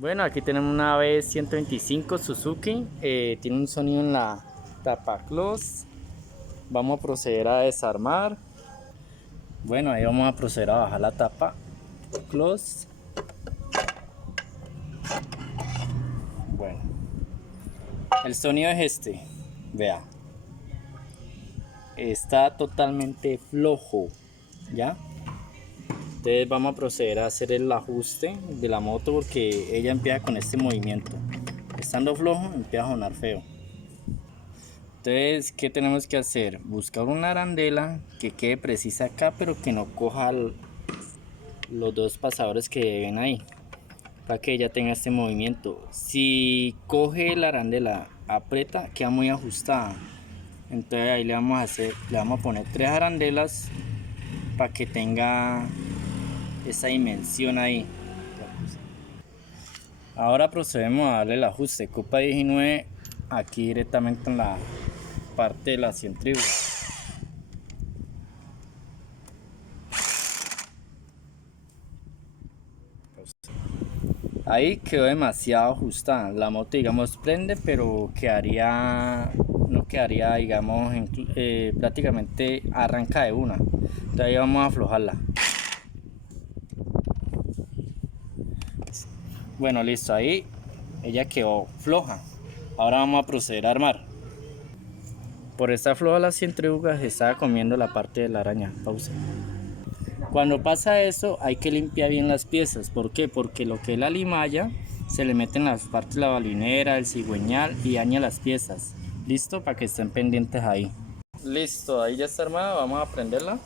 Bueno, aquí tenemos una B125 Suzuki, tiene un sonido en la tapa close. Vamos a proceder a desarmar. Bueno, ahí vamos a proceder a bajar la tapa close. Bueno, el sonido es este, vea, está totalmente flojo, ¿ya? Entonces vamos a proceder a hacer el ajuste de la moto porque ella empieza con este movimiento. Estando flojo empieza a sonar feo. Entonces, ¿qué tenemos que hacer? Buscar una arandela que quede precisa acá, pero que no coja los dos pasadores que ven ahí, para que ella tenga este movimiento. Si coge la arandela, aprieta, queda muy ajustada. Entonces ahí le vamos a poner 3 arandelas para que tenga esa dimensión ahí. Ahora procedemos a darle el ajuste Copa 19 aquí directamente en la parte de la centrífuga. Ahí quedó demasiado ajustada. La moto, digamos, prende, pero no quedaría, digamos, prácticamente arranca de una. Entonces ahí vamos a aflojarla. Bueno, listo, ahí ella quedó floja. Ahora vamos a proceder a armar. Por esta floja la centrífuga se estaba comiendo la parte de la araña. Pausa. Cuando pasa eso hay que limpiar bien las piezas. ¿Por qué? Porque lo que es la limalla se le mete en las partes de la balinera, el cigüeñal y daña las piezas. Listo, para que estén pendientes ahí. Listo, ahí ya está armada, vamos a prenderla.